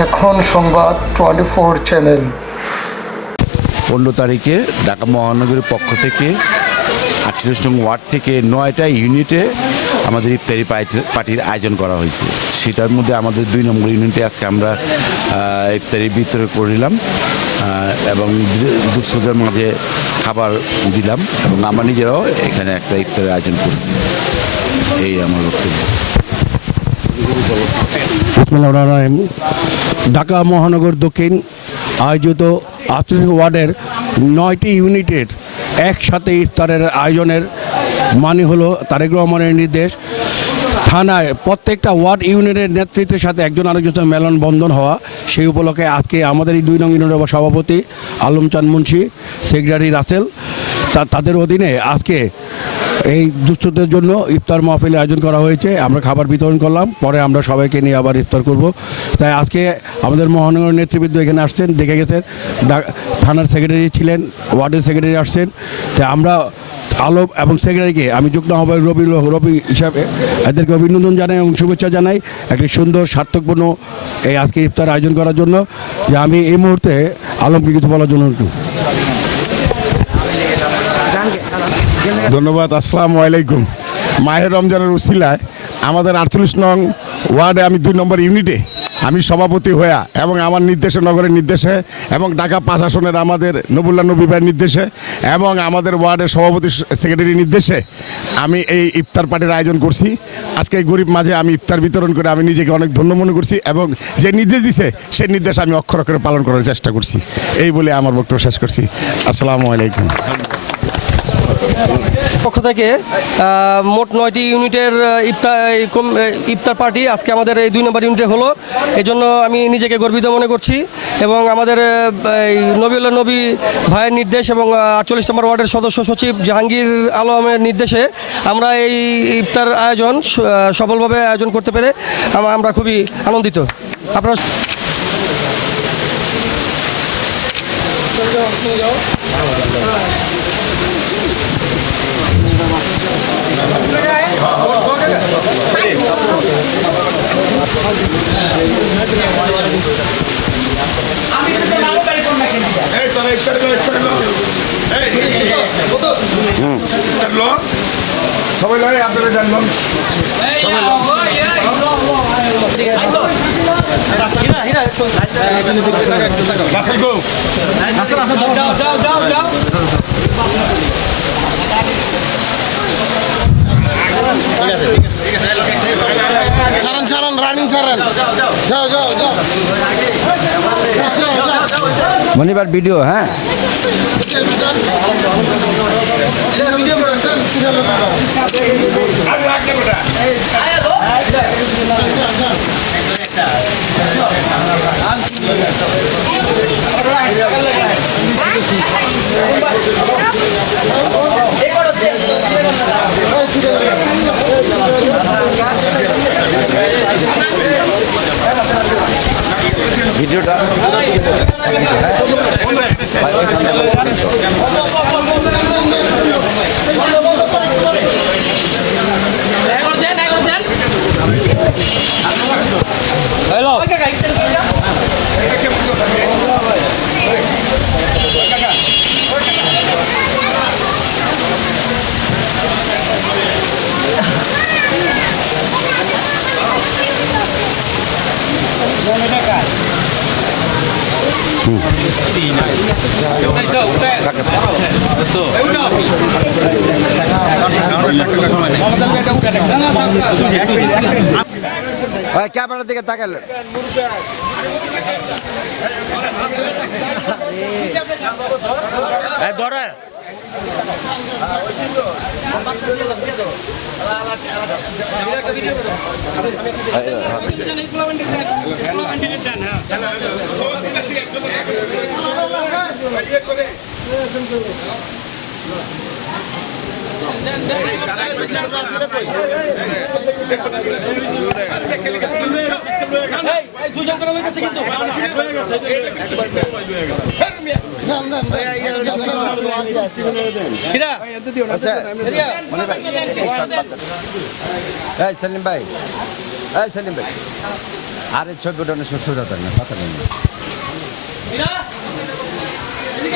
এখন সংবাদ twenty four channel পনেরো তারিখে ঢাকা মহানগরের পক্ষ থেকে আটচল্লিশ নং ওয়ার্ড থেকে নয়টা ইউনিটে আমাদের ইফতারি পার্টি- পার্টির আয়োজন করা হয়েছে। সেটার মধ্যে আমাদের দুই নম্বর ইউনিটে আজকে আমরা ইফতারি বিতরণ করলাম এবং দুস্থদের মাঝে খাবার দিলাম, এবং আমরা নিজেরাও এখানে একটা ইফতারের আয়োজন করছি। এই আমার বক্তব্য। ঢাকা মহানগর দক্ষিণ আয়োজিত আটচল্লিশ ওয়ার্ডের নয়টি ইউনিটের একসাথে ইফতারের আয়োজনের মানে হলো তারেক রহমানের নির্দেশ। থানায় প্রত্যেকটা ওয়ার্ড ইউনিয়নের নেতৃত্বের সাথে একজন আরেকজনের মেলন বন্ধন হওয়া। সেই উপলক্ষে আজকে আমাদের এই দুই নং ইউনিটের সভাপতি আলম চান মুন্সি, সেক্রেটারি রাসেল। তাদের অধীনে আজকে এই দুস্থদের জন্য ইফতার মাহফিল আয়োজন করা হয়েছে। আমরা খাবার বিতরণ করলাম, পরে আমরা সবাইকে নিয়ে আবার ইফতার করব। তাই আজকে আমাদের মহানগর নেতৃবৃন্দ এখানে আসছেন, দেখে গেছেন। থানার সেক্রেটারি ছিলেন, ওয়ার্ডের সেক্রেটারি আসছেন। তাই আমরা আলোপ এবং সেক্রেটারিকে আমি যুগ্ম আহ্বায়ক রবি রবি হিসাবে এদেরকে অভিনন্দন জানাই এবং শুভেচ্ছা জানাই একটি সুন্দর সার্থকপূর্ণ এই আজকে ইফতার আয়োজন করার জন্য। যে আমি এই মুহূর্তে আলমকে কিছু বলার জন্য ধন্যবাদ, আসসালামু আলাইকুম। মাহের রমজানের উসিলায় আমাদের আটচল্লিশ নং ওয়ার্ডে আমি দুই নম্বর ইউনিটে আমি সভাপতি হইয়া এবং আমার নির্দেশে, নগরের নির্দেশে এবং ঢাকা পাঁচ আসনের আমাদের নবুল্লা নবী ভাইয়ের নির্দেশে এবং আমাদের ওয়ার্ডের সভাপতি সেক্রেটারি নির্দেশে আমি এই ইফতার পার্টির আয়োজন করছি। আজকে গরিব মাঝে আমি ইফতার বিতরণ করে আমি নিজেকে অনেক ধন্য মনে করছি এবং যে নির্দেশ দিছে, সেই নির্দেশ আমি অক্ষর অক্ষরে পালন করার চেষ্টা করছি। এই বলে আমার বক্তব্য শেষ করছি। আসসালামু আলাইকুম। পক্ষ থেকে মোট নয়টি ইউনিটের ইফতার ইফতার পার্টি আজকে আমাদের এই দুই নম্বর ইউনিটে হলো। এই জন্য আমি নিজেকে গর্বিত মনে করছি এবং আমাদের নবীউল্লাহ নবী ভাইয়ের নির্দেশ এবং আটচল্লিশ নম্বর ওয়ার্ডের সদস্য সচিব জাহাঙ্গীর আলমের নির্দেশে আমরা এই ইফতার আয়োজন সফলভাবে আয়োজন করতে পেরে আমরা খুবই আনন্দিত। আপনারা সবাই লয় আপনারা জানলাম ছাড়ান ছাড়ান রানিং ছাড়ান। যাও যাও যাও। মনিবার ভিডিও হ্যাঁ? ভিডিওটা ওই ক্যামেরার দিকে তাকালে সেলিম ভাই এই সেলিম ভাই। আরে ছবি ওঠানো সোজা না কথা নেই